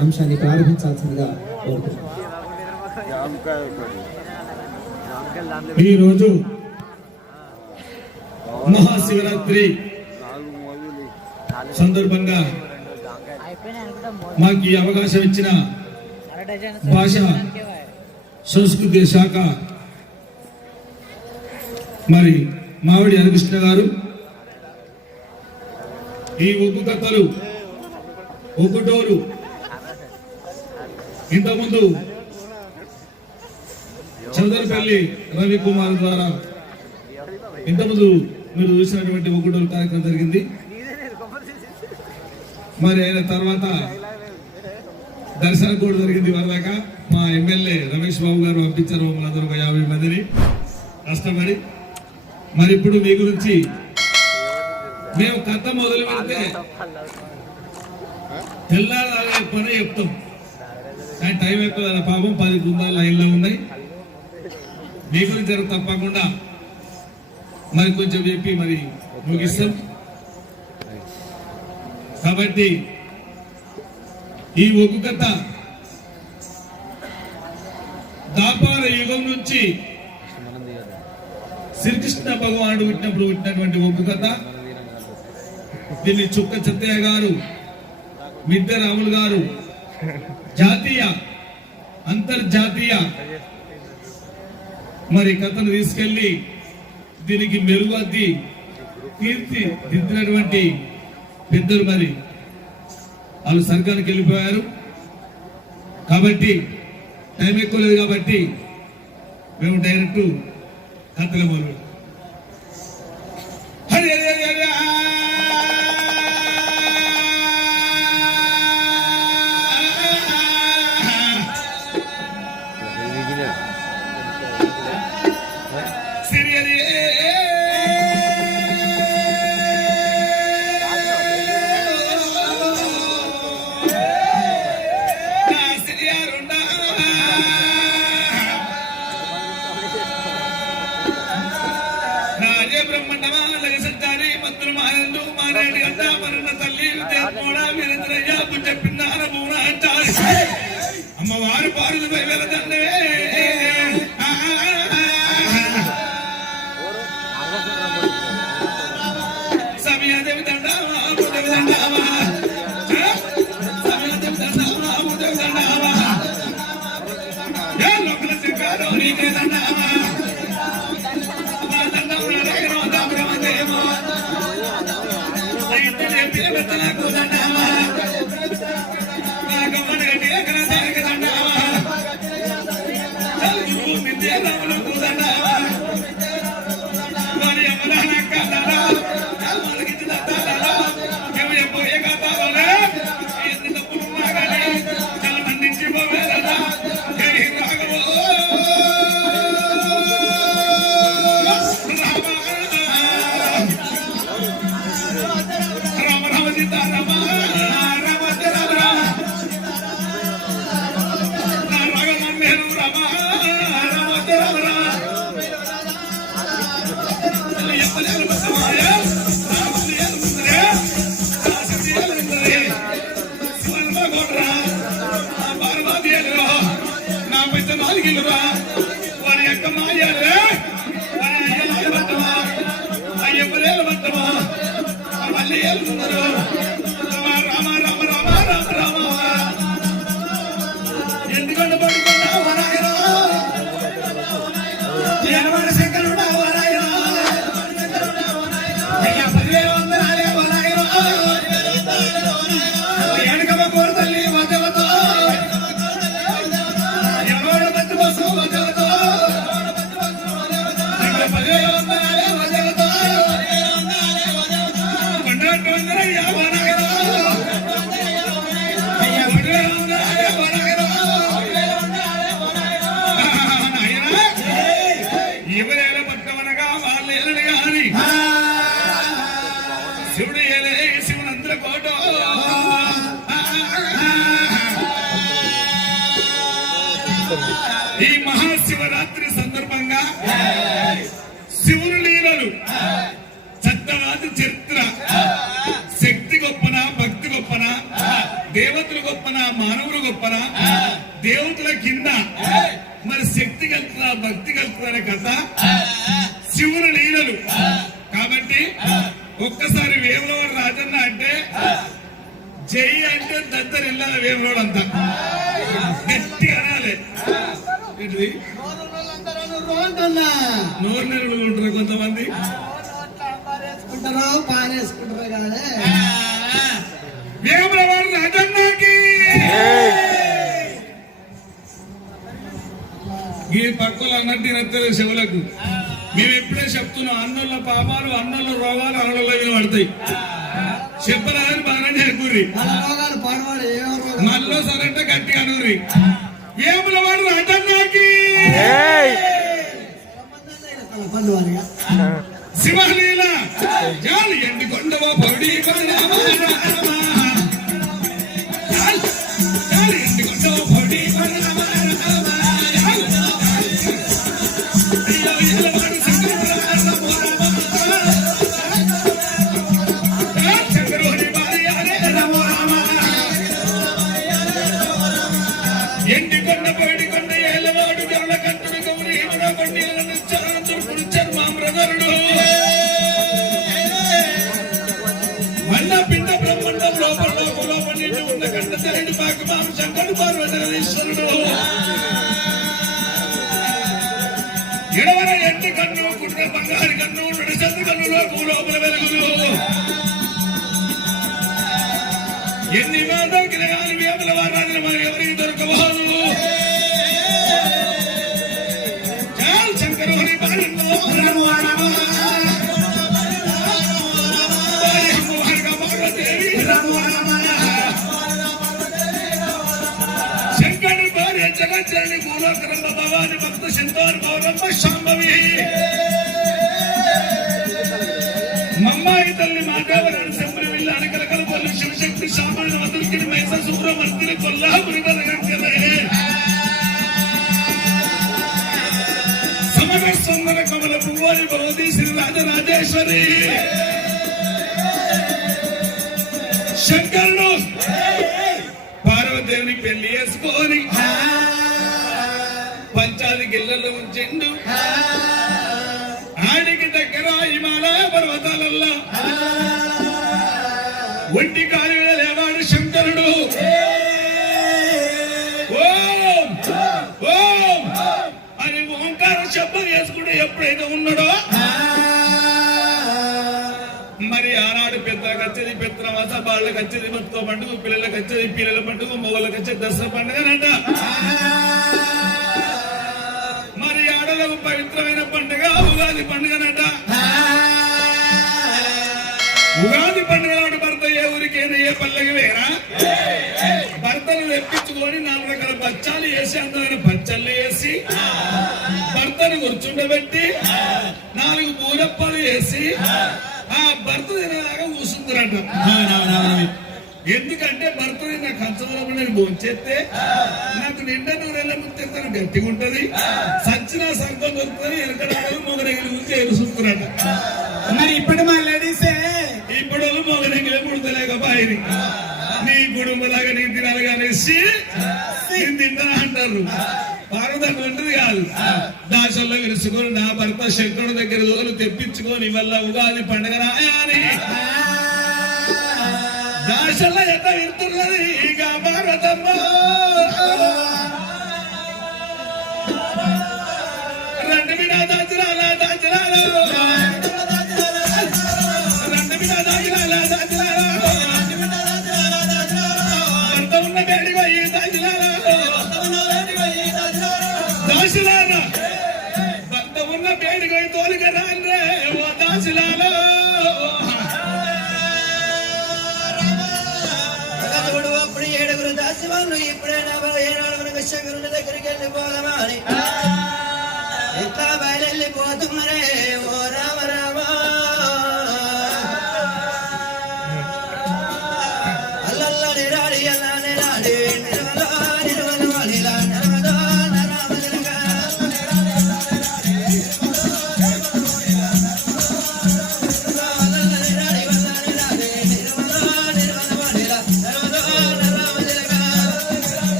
అంశాన్ని ప్రారంభించాల్సిందిగా కోరుతున్నాను. ఈరోజు మహాశివరాత్రి సందర్భంగా మాకు ఈ అవకాశం ఇచ్చిన భాష సంస్కృతి శాఖ మరి మావిడి హరికృష్ణ గారు ఈ ఒగ్గు కథలు ఒగ్గుటోలు ఇంతకుముందు చందరపల్లి రవికుమార్ ద్వారా ఇంతకుముందు మీరు చూసినటువంటి ఒగ్గుటోలు కార్యక్రమం జరిగింది. మరి అయిన తర్వాత దర్శనం కూడా జరిగింది. వరదాక మా ఎమ్మెల్యే రమేష్ బాబు గారు పంపించారు మమ్మల్ని అందరూ 50 మందిని కష్టపడి. మరి ఇప్పుడు మీ గురించి మేము కథ మొదలు పెడితే తెల్లారే పని చెప్తాం, కానీ టైం ఎక్కువ పాపం 10 బృందాలు లైన్లో ఉన్నాయి. మీ గురించి తప్పకుండా మరి కొంచెం చెప్పి మరి ముగిస్తాం. కాబట్టి ఈ ఒగ్గు కథ దాపార యుగం నుంచి శ్రీకృష్ణ భగవానుడు పుట్టినటువంటి ఒగ్గు కథ. దీన్ని చుక్క చత్తయ్య గారు, మిద్దె రాములు గారు జాతీయ అంతర్జాతీయ మరి కథను తీసుకెళ్లి దీనికి మెరుగద్ది కీర్తి దిద్దినటువంటి పెద్దలు మరి వాళ్ళు స్వర్గానికి వెళ్ళిపోయారు. కాబట్టి టైం ఎక్కువ లేదు కాబట్టి మేము డైరెక్ట్ కథలు మొదలు అమ్మవారు పారులు వెళ్తండే సమయాదేవి దండావా దండావా సమయాదేవి దండావా దండావా లోకల సింగారో నీకే దండావా ఈ మహాశివరాత్రి సందర్భంగా శివుని లీలలు చట్టవాది చరిత్ర శక్తి గొప్పనా భక్తి గొప్పనా దేవతలు గొప్పనా మానవులు గొప్పనా దేవతల కింద మరి శక్తి కలుపుతున్నా భక్తి కలుపుతున్న కథ శివుని లీలలు కాబట్టి ఒక్కసారి వేములవాడ రాజన్న అంటే జై అంటే దద్దరు ఇల్లాల వేములవాడు అంతా గట్టి అనాలి నోరు నెరులు ఉంటారు కొంతమంది వేములవాడ రాజన్నకి ఈ పక్కలు అన్నట్టు నచ్చలేదు శివులకు మేము ఎప్పుడే చెప్తున్నాం అన్నుల పాపాలు అన్నుల రోగాలు అన్నుల వినబడతాయి చెప్పరాని బాగానే నేర్పురి మళ్ళీ సరంటే గట్టి అనురి వేములవాడ రాజన్నకి శివలీల జాలి ఎండి కొండవ పౌడి ఎండి కొండవ పౌడి ఎండి కొండ పౌడి కొండ ఏలవాడు జరుల కంటుడు గౌరీ మన కొండలను చాంతుడు పుడిచారు మా బ్రదరుడు మన్న పిండ బ్రహ్మండం లోపల లోపల నిండి ఉన్న కంట తెరడి పాక మామ శంకరుడు పార్వతీశ్వరుడు ఎడవర ఎండి కన్ను కుట్ర బంగారు కన్ను నడిసెద్దు కన్నులో లోపల వెలుగులు ఎన్ని మాదగిన గాలి వేములవాడ రాజన్న ఎవరికి దొరకబోదు శంకరు హరి శంకరుడు భార్య జగజ్జనని భూలోకరంభ భవాని భక్త శంకర్ గౌరమ్మ శాంభవి మమ్మాయి తల్లి మాధవరాన్ని శంభరి విల్ల అనకలకల పల్లి శివశక్తి శామని వదులుకిని మైస సుబ్రహ్మణ్యుని కొల్లాపురి బలగంకరే సమర కమల పువ్వారి భగవతి శ్రీ రాజరాజేశ్వరి శంకరుడు పార్వదేవుని పెళ్లి చేసుకొని పంచాది గిళ్ళలో ఉంచిండు ఆడికి దగ్గర హిమాలయ పర్వతాలల్లో ఒంటి కాలి మీద లేవాడు శంకరుడు ఓం ఓం అని ఓంకార శబ్దం చేసుకుంటే ఎప్పుడైతే ఉన్నాడో మరి ఆనాడు పెద్దలకు వచ్చేది పెద్ద వస బాళ్ళకి వచ్చేది బతుకో పండుగ పిల్లలకు వచ్చేది పిల్లల పండుగ మొగలకు వచ్చేది దసరా పండుగనంట మరి ఆడలకు పవిత్రమైన పండుగ ఉగాది పండుగనంట ఉగాది పండుగ నాడు భర్త ఏ ఊరికైనా ఏ పల్లెకి వేరా భర్తను తెప్పించుకొని 4 రకాల పచ్చాలు వేసి అందమైన పచ్చళ్ళు వేసి భర్తను కూర్చుండబెట్టి 4 పూరప్పలు వేసి ఆ భర్త తినలాగా కూసుంటారంట ఎందుకంటే భర్త తిన్న కంచంలో నేను భోంచేస్తే నాకు నిండా 100 ముత్తెత్తను గట్టిగా ఉంటది సచ్చిన సంతం దొరుకుతుంది ఎనకడాలు మొగరెగిలి గురించి ఎలుసుకుంటారట మరి ఇప్పుడు మా లేడీసే ఇప్పుడు మొగరెగిలి ముడతలేకపోయింది నీ కుటుంబలాగా నీ తినాలి అనేసి తింటా అంటారు పార్వతం ఉంటుంది కాదు దాసల్లో విలుసుకొని నా భర్త శంకరుడు దగ్గర దోలు తెప్పించుకొని వల్ల ఉగాది పండుగ రాయాలి దాసల్లో ఎంత వింటున్నది ఇక పార్వతమ్మ రెండు బిడ్డ దాచరాల దాచరాలు రెండు బిడ్డ దాచరాల దాచరాలు భర్త ఉన్న బేడి పోయి దాచరాలు దాసులారా భర్త ఉన్న బేడిగా తోలిక రాండ్రే ఓ దాసులాలో అప్పుడు 7 దాసి వాళ్ళు ఇప్పుడైనా ఏనాడు శంకరుని దగ్గరికి వెళ్ళిపోదామా అని ఎట్లా బయలుపోతున్నారే ఓ రామ రామ అల్లల్లని రాడి అల్లాని రాడి నిర్మలా నిర్మలవాణిలా నర్మదా నరామజనగా అల్లల్లని రాడి వల్లాని రాడి నిర్మలా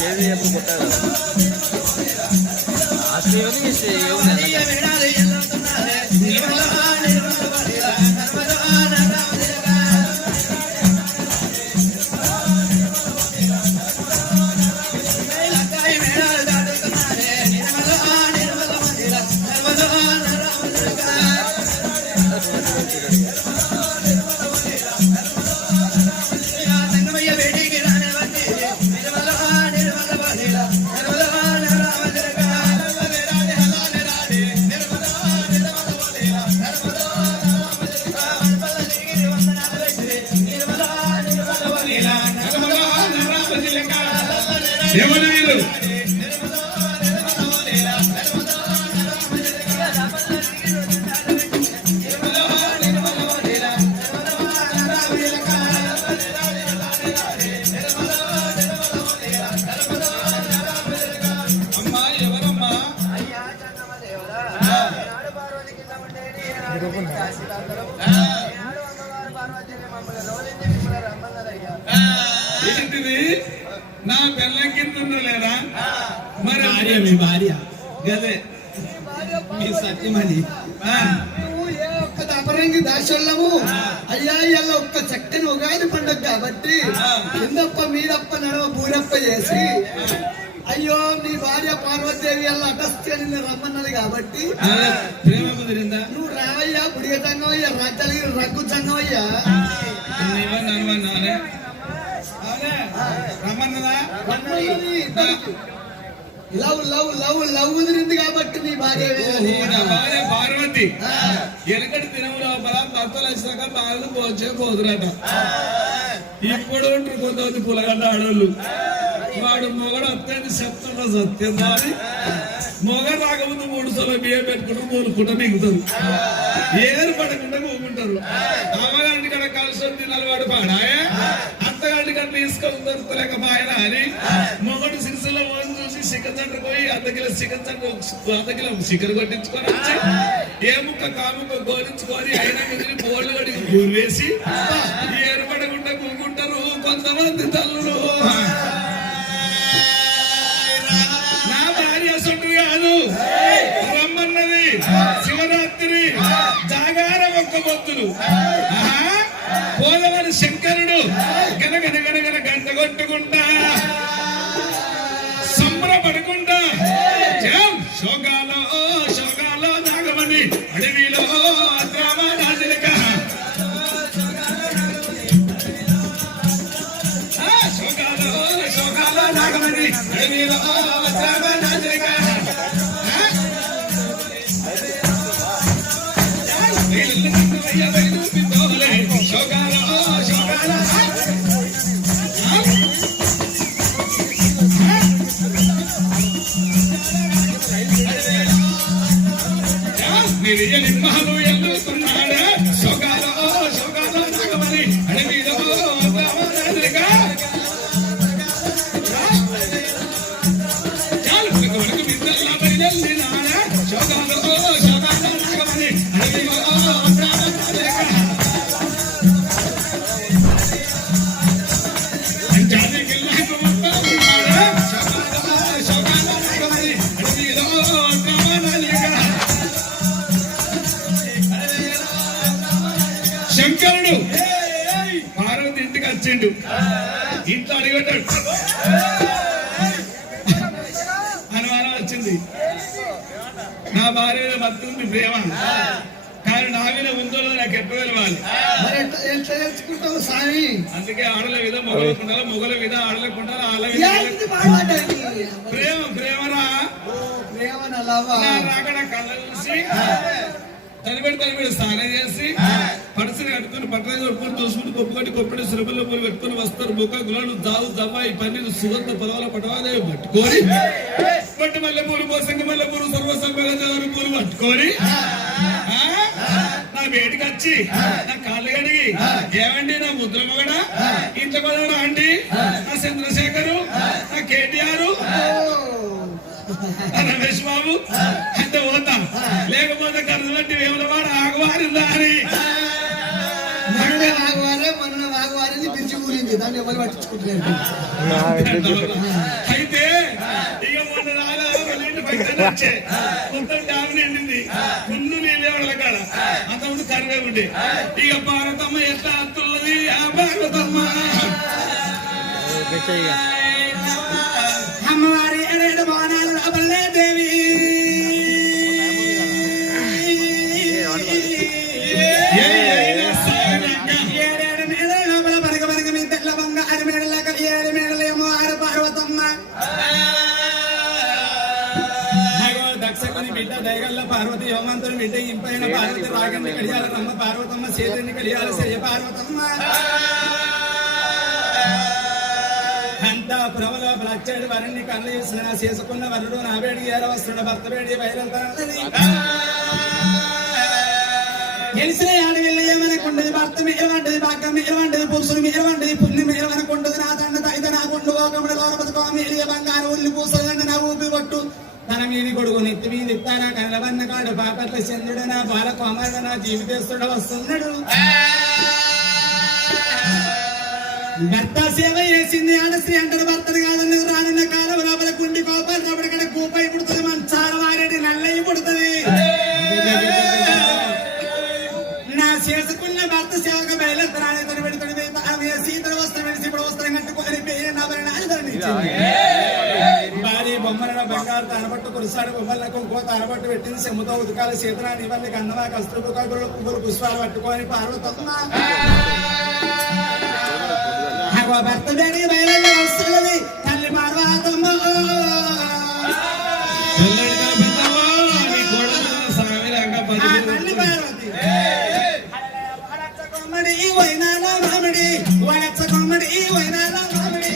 అయ్య విడాలి ఎల్లుతున్నారే నిర్మల నిర్మల వాడిలా నర్మదా నరామదిలగా లక్కాయి విడాలి దాటుతున్నారే నిర్మల నిర్మల వాడిలా నర్మదా నరామదిలగా సంగమయ్య వేడికి రానివ్వండి నిర్మల నిర్మల వాడిలా నర్మదా నరామదిలగా ఏమని వీళ్ళు అమ్మా ఎవరమ్మా ఏంటిది నా పెళ్ళం కింద లేదా మరి భార్య మీ భార్య గదే మీ సత్యమణి నువ్వు ఏ ఒక్క అపరంగి దాసోళ్ళము అయ్యా ఇలా ఒక్క చక్కని ఉగాది పండుగ కాబట్టి కిందప్ప మీదప్ప నడవ బూరప్ప చేసి అయ్యో నీ భార్య పార్వతీదేవి అలా అటస్తి అని నేను రమ్మన్నది కాబట్టి ప్రేమ కుదిరిందా నువ్వు రావయ్యా బుడిగ చంగమయ్యా రగ్గలిగి రగ్గు చంగమయ్యా రమ్మన్నదా లవ్ లవ్ లవ్ లవ్ కుదిరింది కాబట్టి నీ భార్య నా భార్య పార్వతి వెనకటి దినంలో భర్తలు వచ్చాక బాగా పోచే పోదురట ఇప్పుడు ఉంటారు కొంతమంది పులగడ్డ ఆడోళ్ళు వాడు మొగడు అత్యంత చెప్తున్న సత్యం కానీ మొగడు రాకముందు 3 సార్లు బియ్యం పెట్టుకుంటూ మూలుకుంటూ మిగుతారు ఏరు పడకుండా ఊకుంటారు అమ్మగారి కడ కలిసి తినాలి వాడు పాడాయే అత్తగారి కడ తీసుకొని దొరుకుతలేక బాయన అని మొగడు సిరిసిలో చూసి చికెన్ సెంటర్ పోయి అర్ధకిలో చికెన్ సెంటర్ అర్ధకిలో చికెన్ కొట్టించుకొని వచ్చి ఏ ముక్క కాముక్క గోరించుకొని అయినా మిగిలి బోళ్ళు గడికి గూరు వేసి ఏర్పడకుండా కూకుంటారు కొంతమంది తల్లులు. నా భార్య సొంటు కాదు రమ్మన్నది శివరాత్రి జాగార ఒక్క భక్తులు పోలవరి శంకరుడు గనగన గనగన గంట కొట్టుకుంటా సంబరపడకుండా శోకాలో శోకాలో నాగమని అడవిలో రామరాజులక శోకాలో శోకాలో నాగమని అడవిలో రామరాజులక శోకాలో శోకాలో నిమ్మలు ఎల్లుతున్నాడా శోకాలో శోకాలో నాగమని అడవిలో రామరాజులక చాలు వరకు మిద్దల్లా బయలుదేరినాడా శోకాలో శోకాలో నాగమని అడవిలో రామరాజులక జాతికెళ్ళాక వస్తున్నాడా శోకాలో శోకాలో నాగమని అడవిలో రామరాజులక శంకరుడు పార్వతి ఇంటికి వచ్చిండు ఇంట్లో అడిగట్టాడు అనుమానం వచ్చింది నా భార్య మీద బతుకుంది ప్రేమ కానీ నా మీద ఉందో నాకు ఎట్లా తెలవాలి మరి ఎట్లా తెలుసుకుంటావు స్వామి అందుకే ఆడల మీద మొగలకు ఉండాలి మొగల మీద ఆడలకు ఉండాలి ఆడల మీద ఏంటి మాట్లాడేది? ప్రేమ ప్రేమరా ఓ ప్రేమ నల్లవా? నా రాకడ కళ్ళ చూసి తనిపెడి స్నానం చేసి పడసరి కట్టుకుని పట్టణ కొట్టుకొని దోసుకుని కొప్పుకట్టి కొప్పటి సురబల్లో పూలు పెట్టుకుని వస్తారు బొక్క గులాలు దావు దవ్వాయి పన్నీరు సుగంధ పదవాల పటవాదేవి పట్టుకొని పట్టు మల్లెపూలు పోసంగి మల్లెపూలు సర్వసంగ పూలు పట్టుకొని నా వేటికి వచ్చి నా కాళ్ళు కడిగి ఏమండి నా ముద్ర మగడా ఇంట్లో పదవడా అండి నా చంద్రశేఖరు నా కేటీఆర్ రమేష్ బాబు అంటే పోతాం లేకపోతే ఖర్చు బట్టి వేములవాడు ఆగవారిందా అని మననే వాగవారే మననే వాగవారింది పిలిచి ఊరింది దాన్ని ఎవరు పట్టించుకుంటున్నారు అయితే వచ్చే మొత్తం డ్యామ్ నిండింది ముందు నీళ్ళే వాళ్ళ కాడ అంత ముందు కరివే ఉండే ఇక పార్వతమ్మ ఎట్లా అత్తున్నది ఆ పార్వతమ్మ అమ్మవారి ఎడేడు బాణాలు అబల్లే దేవి ఏడేడు మేడల లోపల బరగ బరగ మీ తెల్ల బంగ అరి మేడలాక ఏడు మేడలేమో ఆరు పార్వతమ్మ దక్షకుని బిడ్డ దయగల్ల పార్వతి హోమంతుని బిడ్డ ఇంపైన పార్వతి రాగండి కడియాల రమ్మ పార్వతమ్మ చేతిని కడియాల శ్రేయ పార్వతమ్మ అంతా ప్రబల బ్లచ్చడి వరుణ్ణి కళ్ళు చూసిన చేసుకున్న వరుడు నా వేడి ఏర వస్తున్న భర్త వేడి బయలుతానది గెలిచిన ఆడి వెళ్ళేమనకుండదు భర్త మీరవంటది భాగ్యం మీరవంటది పురుషులు మీరవంటది పుణ్యం మీరవనకుండదు నా తండ అయితే నా కొండు ఓకముడు లోరబతుకో మీరియ బంగారు ఉల్లి పూసలండి నా ఊపి కొట్టు తన మీది కొడుకు నెత్తి మీద ఇస్తానా కళ్ళవన్న కాడు పాపట్ల చంద్రుడు నా బాల కోమరుడు నా జీవితేస్తుడు వస్తున్నాడు భర్త సేవ చేసింది ఆడశ్రీ అంటారు భర్తను కాదని రానున్న కాలం లోపల కుండి కోపాలు లోపల కడ కూపై పుడుతుంది మంచాల వారెడ్డి నల్లయ్యి పుడుతుంది నా చేసుకున్న భర్త సేవకు బయలుదేరాలి తను పెడుతుంది సీతల వస్త్రం వెలిసి ఇప్పుడు వస్త్రం కట్టుకొని భార్య బొమ్మల బంగారు తనబట్టు కురుసాడు బొమ్మలకు ఇంకో తనబట్టు పెట్టింది సెమ్ముతో ఉదకాల చేతురాని ఇవన్నీ కన్నవా కస్తూరు పువ్వులు పుష్పాలు పట్టుకొని పార్వతమ్మ భర్త బేడి బయలు వస్తున్నది తల్లి పార్వతమ్మ తల్లి పార్వతి కొమ్మడి వైనాల మామిడి వలచ్చ కొమ్మడి వైనాల మామిడి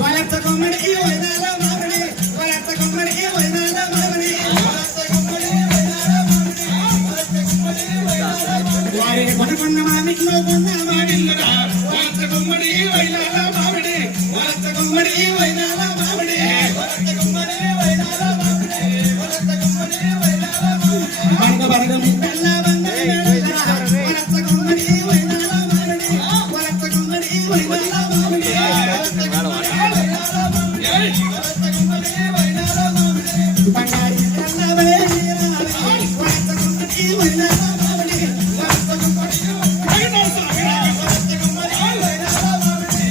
వలచ్చ కొమ్మడి వైనాల మామిడి వలచ్చ కొమ్మడి వైనాల మామిడి వారి కొనుకున్న మామిడిలో కొన్న మామిడిరా వలచ్చ కొమ్మడి వైనాల మామిడి వలచ్చ కొమ్మడి వైనాల మామిడి వలచ్చ కొమ్మడి వైనాల మామిడి వలచ్చ కొమ్మడి వైనాల మామిడి బంగ బంగ మిట్టల బంగ మేడల వలచ్చ కొమ్మడి వైనాల మామిడి వలచ్చ కొమ్మడి వైనాల మామిడి వలచ్చ కొమ్మడి వైనాల మామిడి వలచ్చ కొమ్మడి వైనాల మామిడి బంగారి కన్నవే నీరాలి వలచ్చ కొమ్మడి వైనాల మామిడి వలచ్చ కొమ్మడి వైనాల మామిడి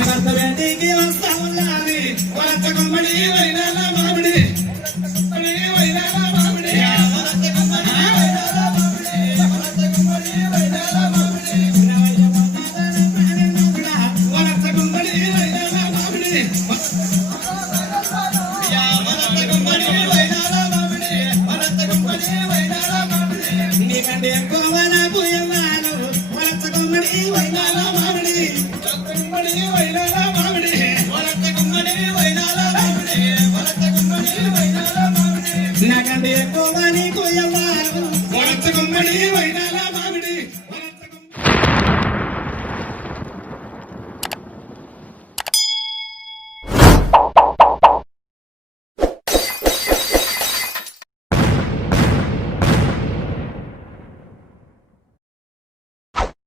భర్త బేటికి వస్తా ఉన్నది వలచ్చ కొమ్మడి వైనాల మామిడి వైనాల మామిడి వలచ్చ కొమ్మడి వైనాల మామిడి వలచ్చ కొమ్మడి వైనాల మామిడి వలచ్చ కొమ్మడి వైనాల మామిడి వలచ్చ కొమ్మడి వైనాల మామిడి వలచ్చ కొమ్మడి వైనాల మామిడి నీకంటే ఎక్కువ నాకు ఇవ్వాలి వలచ్చ కొమ్మడి వైనాల మామిడి కొమ్మడి వైనాల మామిడి వలచ్చ కొమ్మడి వైనాల మామిడి వలచ్చ కొమ్మడి వైనాల మామిడి నాకంటే ఎక్కువ నీకు ఇవ్వాలి వలచ్చ కొమ్మడి వైనాల